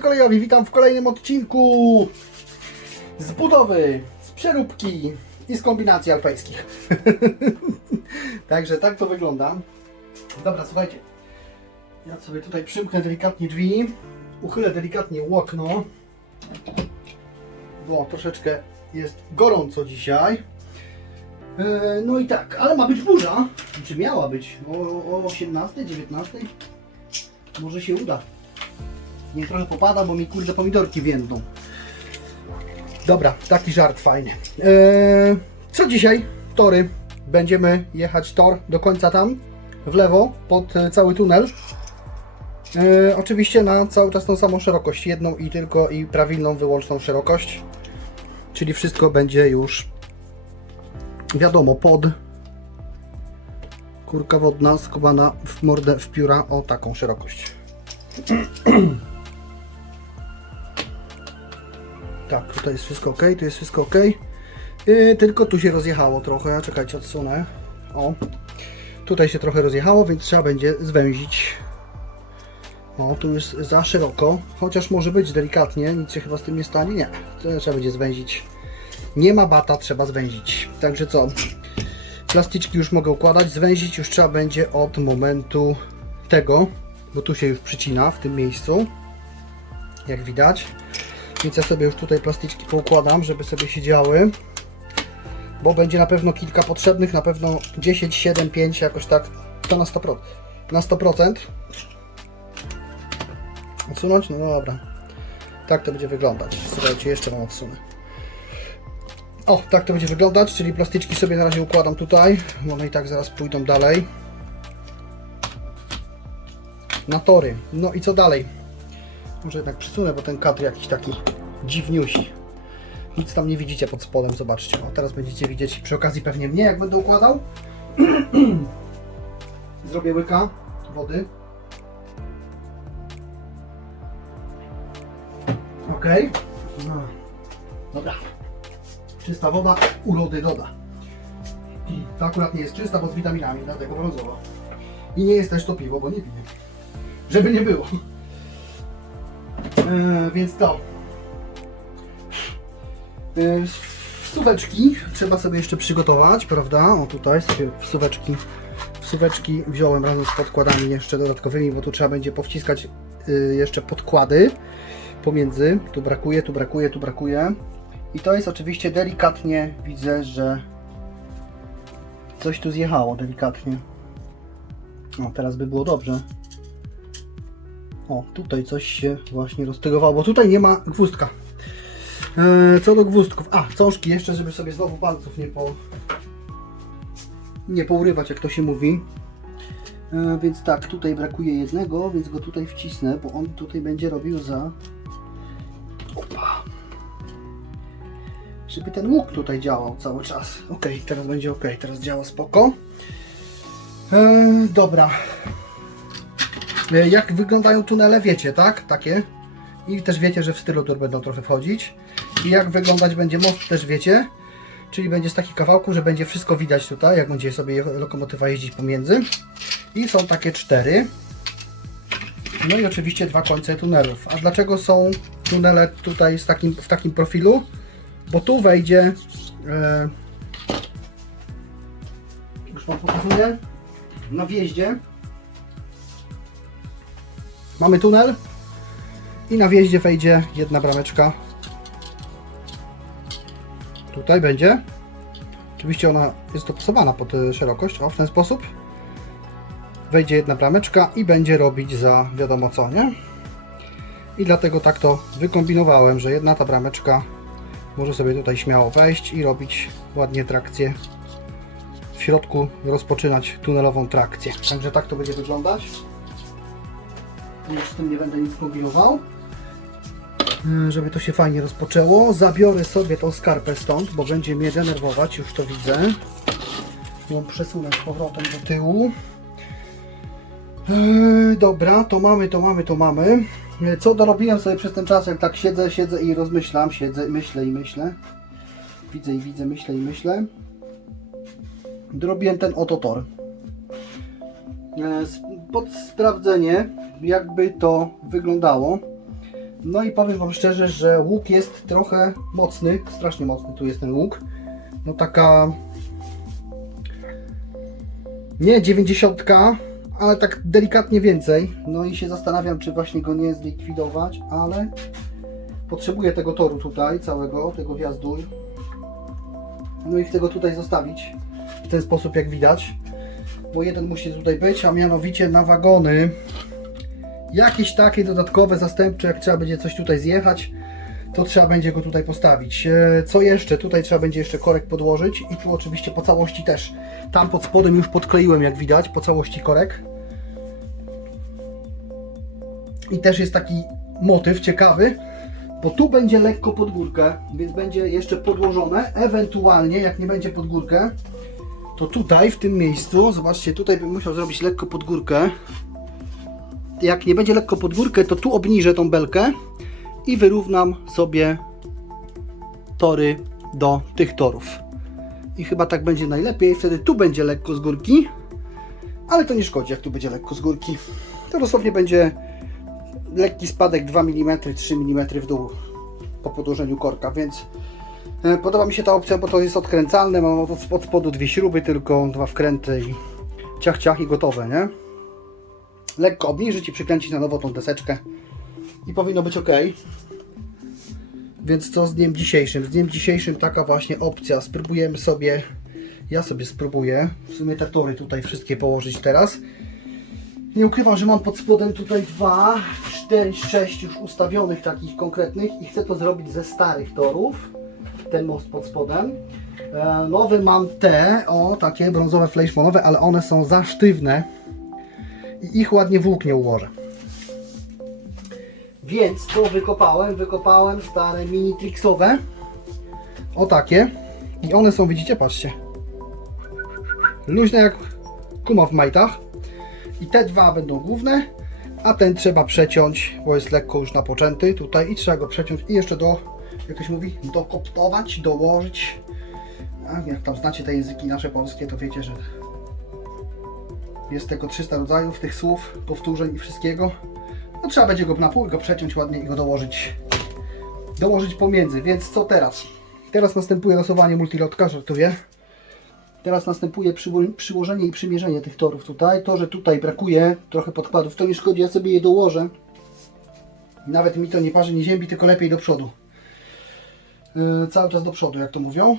Kolejowi, witam w kolejnym odcinku z budowy, z przeróbki i z kombinacji alpejskich. Także tak to wygląda. Dobra, słuchajcie. Ja sobie tutaj przymknę delikatnie drzwi, uchylę delikatnie okno, bo troszeczkę jest gorąco dzisiaj. E, No i tak, ale ma być burza, czy miała być o, o 18, 19? Może się uda. Niech trochę popada, bo mi kurde pomidorki więdną. Dobra, taki żart fajny. Eee, co dzisiaj? Tory. Będziemy jechać tor do końca tam, w lewo, pod e, cały tunel. Eee, oczywiście na cały czas tą samą szerokość, jedną i tylko i prawilną, wyłączną szerokość. Czyli wszystko będzie już wiadomo, pod kurka wodna skubana w mordę w pióra o taką szerokość. Tak, tutaj jest wszystko ok, tu jest wszystko ok. Yy, tylko tu się rozjechało trochę. Czekajcie, odsunę. O. Tutaj się trochę rozjechało, więc trzeba będzie zwęzić. O, tu jest za szeroko. Chociaż może być delikatnie, nic się chyba z tym nie stanie. Nie, trzeba będzie zwęzić. Nie ma bata, trzeba zwęzić. Także co? Plastyczki już mogę układać. Zwęzić już trzeba będzie od momentu tego, bo tu się już przycina w tym miejscu. Jak widać. Więc ja sobie już tutaj plastyczki poukładam, żeby sobie siedziały. Bo będzie na pewno kilka potrzebnych, na pewno 10, 7, 5, jakoś tak. To na 100%. Na 100%. Odsunąć? No dobra. Tak to będzie wyglądać. Słuchajcie, jeszcze mam odsunę. O, tak to będzie wyglądać, czyli plastyczki sobie na razie układam tutaj. One i tak zaraz pójdą dalej. Na tory. No i co dalej? Może jednak przysunę, bo ten kadr jakiś taki dziwniusi. Nic tam nie widzicie pod spodem, zobaczcie. O, teraz będziecie widzieć przy okazji pewnie mnie, jak będę układał. Zrobię łyka wody. Ok. No. Dobra. Czysta woda urody doda. To akurat nie jest czysta, bo z witaminami, dlatego brązowa. I nie jest też to piwo, bo nie piję. Żeby nie było. E, więc to. E, Wsuweczki trzeba sobie jeszcze przygotować, prawda? O tutaj sobie wsuweczki, wsuweczki wziąłem razem z podkładami jeszcze dodatkowymi, bo tu trzeba będzie powciskać y, jeszcze podkłady pomiędzy. Tu brakuje, tu brakuje, tu brakuje. I to jest oczywiście delikatnie, widzę, że coś tu zjechało delikatnie. O, teraz by było dobrze. O, tutaj coś się właśnie roztygowało, bo tutaj nie ma gwózdka. Eee, co do gwózdków. A, cążki jeszcze, żeby sobie znowu palców nie po... nie pourywać, jak to się mówi. Eee, więc tak, tutaj brakuje jednego, więc go tutaj wcisnę, bo on tutaj będzie robił za... Opa. Żeby ten łuk tutaj działał cały czas. Ok, teraz będzie ok, teraz działa spoko. Eee, dobra. E, Jak wyglądają tunele, wiecie, tak? Takie. I też wiecie, że w stylu tur będą trochę wchodzić. I jak wyglądać będzie most, też wiecie. Czyli będzie z takich kawałków, że będzie wszystko widać tutaj, jak będzie sobie lokomotywa jeździć pomiędzy. I są takie cztery. No i oczywiście dwa końce tunelów. A dlaczego są tunele tutaj z takim, w takim profilu? Bo tu wejdzie... E, już Wam pokazuję. Na wjeździe Mamy tunel i na wjeździe wejdzie jedna brameczka. Tutaj będzie. Oczywiście ona jest dopasowana pod e, szerokość, o w ten sposób. Wejdzie jedna brameczka i będzie robić za wiadomo co, nie? I dlatego tak to wykombinowałem, że jedna ta brameczka może sobie tutaj śmiało wejść i robić ładnie trakcję. W środku rozpoczynać tunelową trakcję. Także tak to będzie wyglądać. Już z tym nie będę nic kombinował. E, Żeby to się fajnie rozpoczęło. Zabiorę sobie tą skarpę stąd, bo będzie mnie denerwować, już to widzę. Ją przesunę z powrotem do tyłu. E, Dobra, to mamy, to mamy, to mamy. E, Co dorobiłem sobie przez ten czas, jak tak siedzę, siedzę i rozmyślam, siedzę, myślę i myślę. Widzę i widzę, myślę i myślę. Dorobiłem ten oto tor. Pod sprawdzenie, jakby to wyglądało. No i powiem Wam szczerze, że łuk jest trochę mocny, strasznie mocny tu jest ten łuk. No taka... Nie 90, ale tak delikatnie więcej. No i się zastanawiam, czy właśnie go nie zlikwidować, ale potrzebuję tego toru tutaj, całego, tego wjazdu. No i chcę go tutaj zostawić w ten sposób, jak widać. Bo jeden musi tutaj być, a mianowicie na wagony jakieś takie dodatkowe, zastępcze, jak trzeba będzie coś tutaj zjechać, to trzeba będzie go tutaj postawić. E, Co jeszcze? Tutaj trzeba będzie jeszcze korek podłożyć i tu oczywiście po całości też. Tam pod spodem już podkleiłem, jak widać, po całości korek. I też jest taki motyw ciekawy, bo tu będzie lekko pod górkę, więc będzie jeszcze podłożone. Ewentualnie, jak nie będzie pod górkę, to tutaj, w tym miejscu, zobaczcie, tutaj bym musiał zrobić lekko pod górkę. Jak nie będzie lekko pod górkę, to tu obniżę tą belkę i wyrównam sobie tory do tych torów. I chyba tak będzie najlepiej. Wtedy tu będzie lekko z górki, ale to nie szkodzi, jak tu będzie lekko z górki. To dosłownie będzie lekki spadek 2 mm, 3 mm w dół po podłożeniu korka, więc e, podoba mi się ta opcja, bo to jest odkręcalne. Mam od od spodu dwie śruby, tylko dwa wkręty i ciach, ciach i gotowe, nie? Lekko obniżyć i przykręcić na nowo tą deseczkę i powinno być ok. Więc co z dniem dzisiejszym? Z dniem dzisiejszym taka właśnie opcja. Spróbujemy sobie, ja sobie spróbuję w sumie te tory tutaj wszystkie położyć teraz. Nie ukrywam, że mam pod spodem tutaj dwa, cztery, sześć już ustawionych takich konkretnych i chcę to zrobić ze starych torów. Ten most pod spodem. E, nowe mam te, o takie brązowe flejszmonowe, ale one są za sztywne i ich ładnie w łuk nie ułożę. Więc co wykopałem? Wykopałem stare mini trixowe. O takie. I one są, widzicie, patrzcie. Luźne jak kuma w majtach. I te dwa będą główne, a ten trzeba przeciąć, bo jest lekko już napoczęty tutaj i trzeba go przeciąć i jeszcze do, jak to się mówi, dokoptować, dołożyć. A jak tam znacie te języki nasze polskie, to wiecie, że jest tego 300 rodzajów tych słów, powtórzeń i wszystkiego. No trzeba będzie go na pół, go przeciąć ładnie i go dołożyć, dołożyć pomiędzy. Więc co teraz? Teraz następuje losowanie multilotka, żartuję. Teraz następuje przyło- przyłożenie i przymierzenie tych torów tutaj. To, że tutaj brakuje trochę podkładów, to nie szkodzi, ja sobie je dołożę. Nawet mi to nie parzy, nie ziębi, tylko lepiej do przodu. Yy, cały czas do przodu, jak to mówią.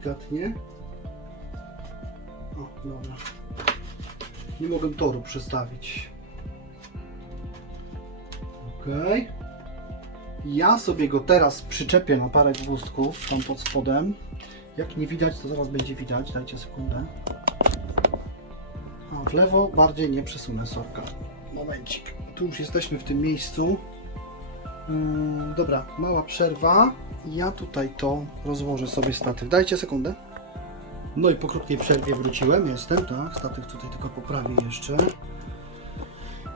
Delikatnie. O, dobra. Nie mogę toru przestawić. Okej. Ja sobie go teraz przyczepię na parę gwozdków tam pod spodem. Jak nie widać, to zaraz będzie widać. Dajcie sekundę. A w lewo bardziej nie przesunę sorka. Momencik. Tu już jesteśmy w tym miejscu. Mm, dobra, mała przerwa. Ja tutaj to rozłożę sobie statyw. Dajcie sekundę. No i po krótkiej przerwie wróciłem. Jestem, tak. Statyw tutaj tylko poprawię jeszcze.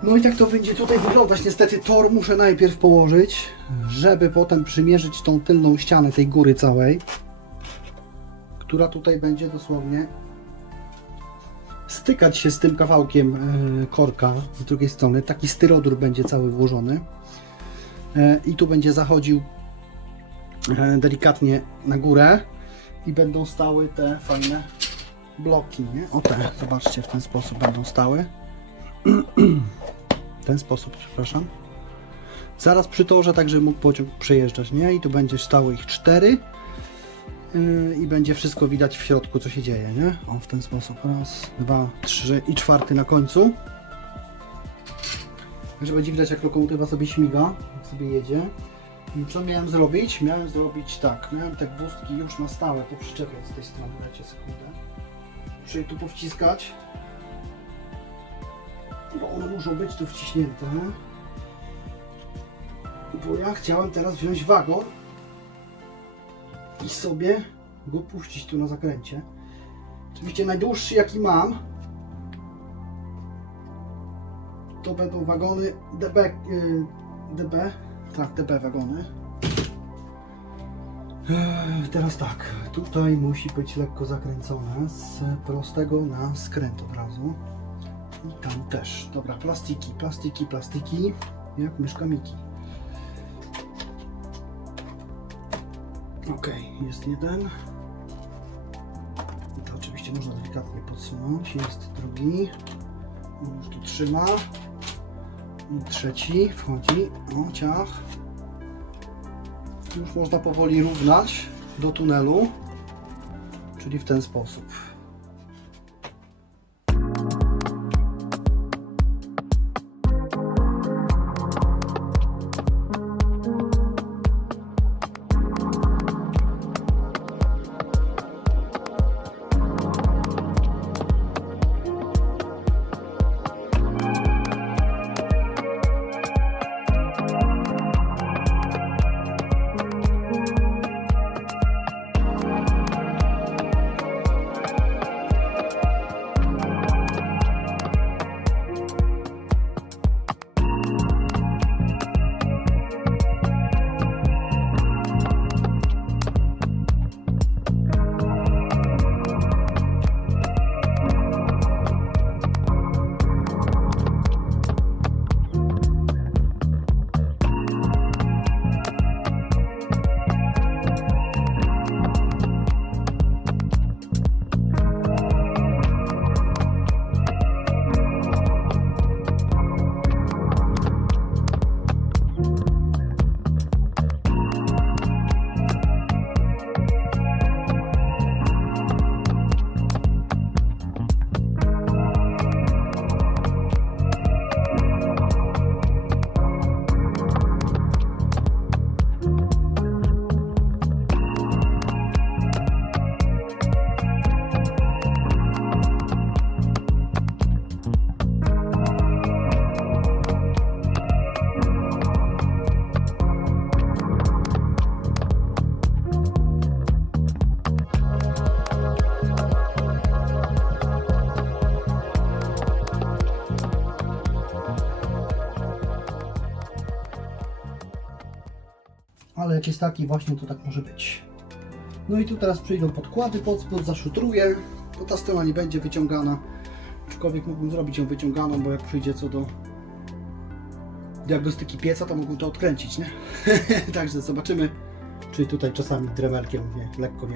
No i tak to będzie tutaj wyglądać. Niestety tor muszę najpierw położyć, żeby potem przymierzyć tą tylną ścianę tej góry całej, która tutaj będzie dosłownie stykać się z tym kawałkiem e, korka z drugiej strony. Taki styrodur będzie cały włożony. E, I tu będzie zachodził e, delikatnie na górę i będą stały te fajne bloki, nie? O te, zobaczcie, w ten sposób będą stały. W ten sposób, przepraszam. Zaraz przy torze, tak żeby mógł pociąg przejeżdżać, nie? I tu będzie stało ich cztery. Yy, I będzie wszystko widać w środku, co się dzieje, nie? O, w ten sposób. Raz, dwa, trzy i czwarty na końcu. Że będzie widać, jak lokomotywa sobie śmiga, sobie jedzie. Co miałem zrobić? Miałem zrobić tak. Miałem te gwozdki już na stałe poprzyczepiać z tej strony. Dajcie sekundę. Muszę je tu powciskać. Bo one muszą być tu wciśnięte. Bo ja chciałem teraz wziąć wagon i sobie go puścić tu na zakręcie. Oczywiście najdłuższy jaki mam to będą wagony DB, y, DB, tak DB wagony. Teraz tak, tutaj musi być lekko zakręcone z prostego na skręt od razu. I tam też. Dobra, plastiki, plastiki, plastiki. Jak myszka Miki. Ok, jest jeden. To oczywiście można delikatnie podsunąć. Jest drugi. On już tu trzyma. Trzeci wchodzi. O, ciach. Już można powoli równać do tunelu. Czyli w ten sposób. Jest taki właśnie, to tak może być. No i tu teraz przyjdą podkłady pod spód, zaszutruję, bo ta strona nie będzie wyciągana. Aczkolwiek mógłbym zrobić ją wyciąganą, bo jak przyjdzie co do diagnostyki pieca, to mógłbym to odkręcić, nie? Także zobaczymy, czy tutaj czasami dremelkiem mnie lekko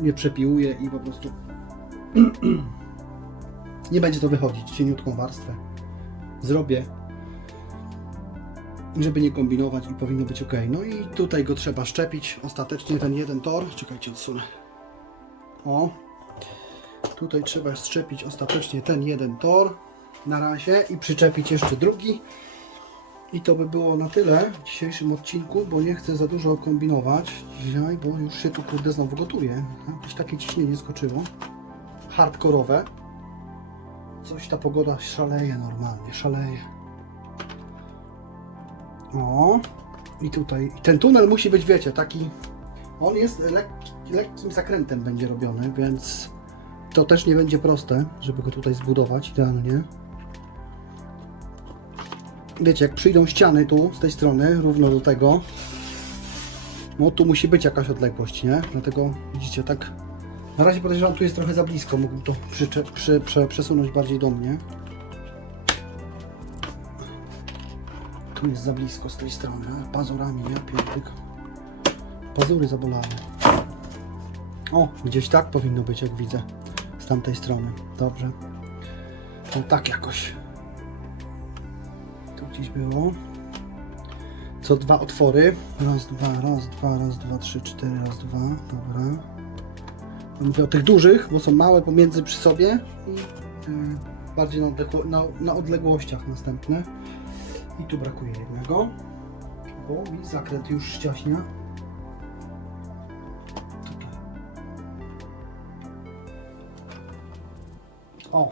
nie przepiłuje i po prostu nie będzie to wychodzić, cieniutką warstwę zrobię żeby nie kombinować i powinno być ok. No i tutaj go trzeba szczepić. Ostatecznie ten jeden tor. Czekajcie, odsunę. O. Tutaj trzeba szczepić ostatecznie ten jeden tor na razie i przyczepić jeszcze drugi. I to by było na tyle w dzisiejszym odcinku, bo nie chcę za dużo kombinować dzisiaj, bo już się tu kurde znowu gotuje. Jakieś takie ciśnienie skoczyło. Hardkorowe. Coś ta pogoda szaleje normalnie, szaleje. O, i tutaj. Ten tunel musi być, wiecie, taki. On jest lekki, lekkim zakrętem będzie robiony, więc to też nie będzie proste, żeby go tutaj zbudować idealnie. Wiecie, jak przyjdą ściany tu z tej strony, równo do tego, no tu musi być jakaś odległość, nie? Dlatego widzicie, tak. Na razie podejrzewam, tu jest trochę za blisko, mógłbym to przycze- przy, prze, przesunąć bardziej do mnie. Tu jest za blisko z tej strony, a? pazurami, ja pierdykam. Pazury zabolały. O, gdzieś tak powinno być, jak widzę. Z tamtej strony. Dobrze. To tak jakoś. Tu gdzieś było. Co dwa otwory. Raz, dwa, raz, dwa, raz, dwa, trzy, cztery, raz, dwa. Dobra. Mówię o tych dużych, bo są małe pomiędzy przy sobie i yy, bardziej na, na, na odległościach następne. I tu brakuje jednego, bo mi zakręt już ściaśnia. Tutaj. O!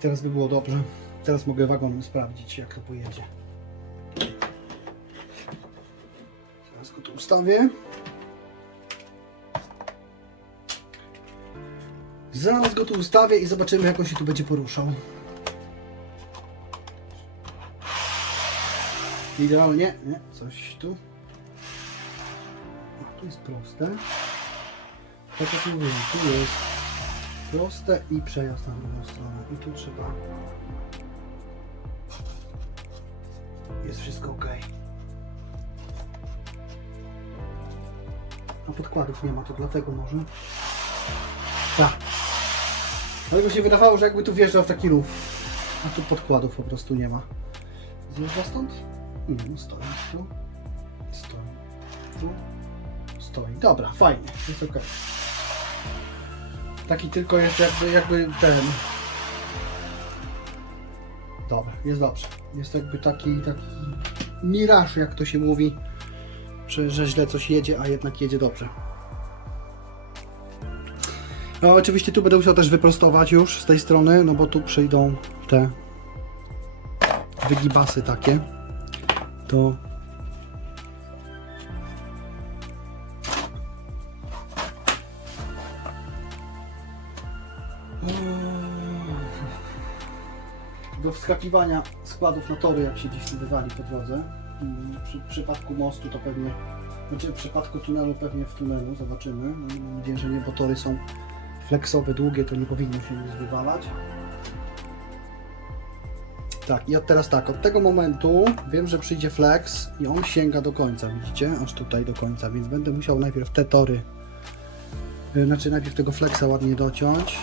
Teraz by było dobrze. Teraz mogę wagon sprawdzić, jak to pojedzie. Teraz go tu ustawię. Zaraz go tu ustawię i zobaczymy, jak on się tu będzie poruszał. Idealnie. Nie, coś tu. O, tu jest proste. Tak jak mówiłem, tu jest proste i przejazd na drugą stronę. I tu trzeba. Jest wszystko ok. A podkładów nie ma, to dlatego może. Tak. Dlatego się wydawało, że jakby tu wjeżdżał w taki rów. A tu podkładów po prostu nie ma. Zjeżdża stąd? No stoi tu. Stoi. Tu. Stoi. Dobra, fajnie. Jest ok. Taki tylko jest jakby, jakby ten. Dobra, jest dobrze. Jest jakby taki, taki miraż, jak to się mówi, że, że źle coś jedzie, a jednak jedzie dobrze. No, oczywiście tu będę musiał też wyprostować już z tej strony, no bo tu przyjdą te wygibasy takie. To do wskakiwania składów na tory, jak się gdzieś wywali po drodze. Mm, Przy, w przypadku mostu to pewnie, znaczy w przypadku tunelu pewnie w tunelu, zobaczymy. Mam nadzieję, że nie, bo tory są flexowe, długie, to nie powinno się nic wywalać. Tak, i od teraz tak, od tego momentu wiem, że przyjdzie flex i on sięga do końca, widzicie? Aż tutaj do końca, więc będę musiał najpierw te tory, y, znaczy najpierw tego flexa ładnie dociąć,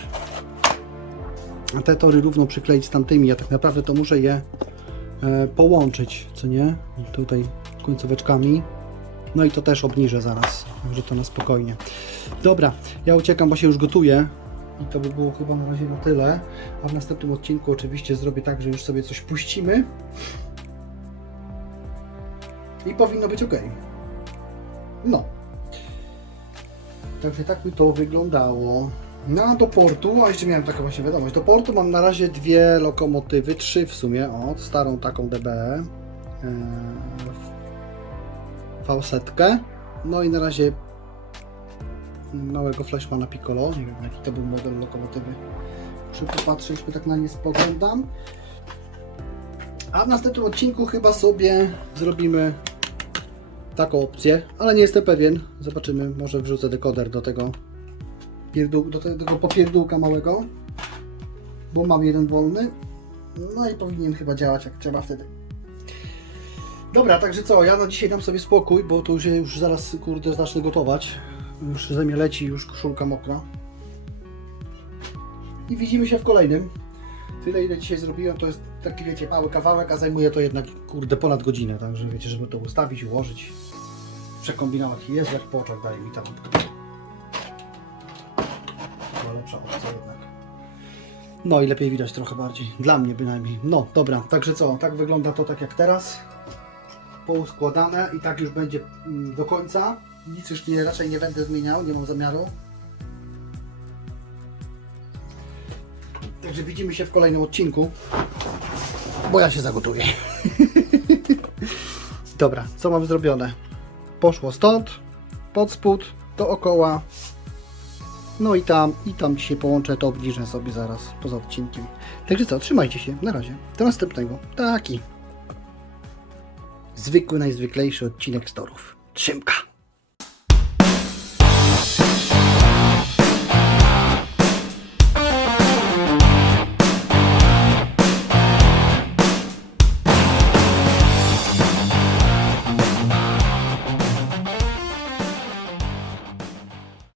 a te tory równo przykleić z tamtymi, ja tak naprawdę to muszę je e, połączyć, co nie? Tutaj końcóweczkami. No i to też obniżę zaraz, także to na spokojnie. Dobra, ja uciekam, bo się już gotuję. I to by było chyba na razie na tyle. A w następnym odcinku oczywiście zrobię tak, że już sobie coś puścimy. I powinno być ok. No. Także tak by to wyglądało. No a do portu, a jeszcze miałem taką właśnie wiadomość, do portu mam na razie dwie lokomotywy, trzy w sumie, o, starą taką DBE, yy, V-setkę, no i na razie małego Flashmana Piccolo, nie wiem jaki to był model lokomotywy, muszę popatrzeć, bo tak na nie spoglądam. A w następnym odcinku chyba sobie zrobimy taką opcję, ale nie jestem pewien, zobaczymy, może wrzucę dekoder do tego pierdół, do tego popierdółka małego, bo mam jeden wolny. No i powinien chyba działać jak trzeba wtedy. Dobra, także co, ja na dzisiaj dam sobie spokój, bo tu już, już zaraz kurde zacznę gotować. Już ze mnie leci już koszulka mokra. I widzimy się w kolejnym. Tyle ile dzisiaj zrobiłem, to jest taki wiecie, mały kawałek, a zajmuje to jednak kurde ponad godzinę, także wiecie, żeby to ustawić, ułożyć, przekombinować. Jest jak po oczach daje mi ta. Chyba lepsza opcja jednak. No i lepiej widać trochę bardziej, dla mnie bynajmniej. No dobra, także co, tak wygląda to tak jak teraz. Pouskładane i tak już będzie mm, do końca. Nic już nie, raczej nie będę zmieniał, nie mam zamiaru. Także widzimy się w kolejnym odcinku, bo ja się zagotuję. Dobra, co mam zrobione? Poszło stąd, pod spód, dookoła. No i tam, i tam dzisiaj połączę, to obniżę sobie zaraz poza odcinkiem. Także co, trzymajcie się, na razie. Do następnego. Taki zwykły, najzwyklejszy odcinek z torów. Trzymka.